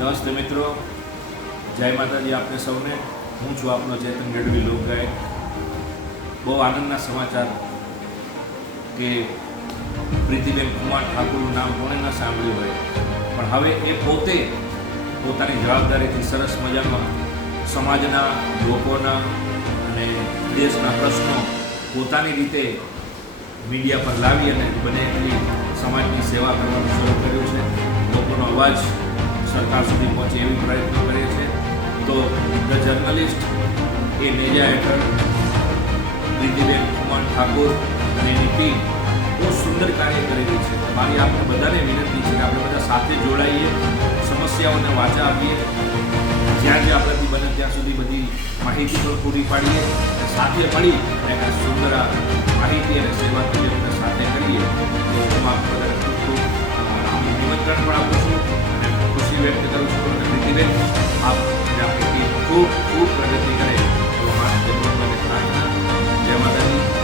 નમસ્તે મિત્રો, જય માતાજી આપને સૌને। હું છું આપનો ચેતન ગઢવી લોકગાયક। બહુ આનંદના સમાચાર કે પ્રીતિબેન કુમાર ઠાકુરનું નામ કોણે ન સાંભળ્યું હોય, પણ હવે એ પોતે પોતાની જવાબદારીથી સરસ મજામાં સમાજના લોકોના અને દેશના પ્રશ્નો પોતાની રીતે મીડિયા પર લાવી અને બને એટલી સમાજની સેવા કરવાનું શરૂ કર્યું છે। લોકોનો અવાજ સરકાર સુધી પહોંચે એવી પ્રયત્નો કરે છે। તો ધ જર્નલિસ્ટ એ નેજા હેઠળ પ્રીતિબેન કુમાર ઠાકુર અને એની ટીમ બહુ સુંદર કાર્ય કરી રહી છે। મારી આપણે બધાને વિનંતી છે કે આપણે બધા સાથે જોડાઈએ, સમસ્યાઓને વાચા આપીએ, જ્યાં જ્યાં આપણાથી બને ત્યાં સુધી બધી માહિતી પણ પૂરી પાડીએ અને સાથે મળી અને સુંદર માહિતી અને સેવા કાર્ય સાથે કરીએ। તો હું આપ બધાને ખૂબ નિમંત્રણ પણ આપું છું અને ખુશી વ્યક્ત કરું છું અને પ્રીતિબેન આપ આપણી ખૂબ ખૂબ પ્રગતિ કરે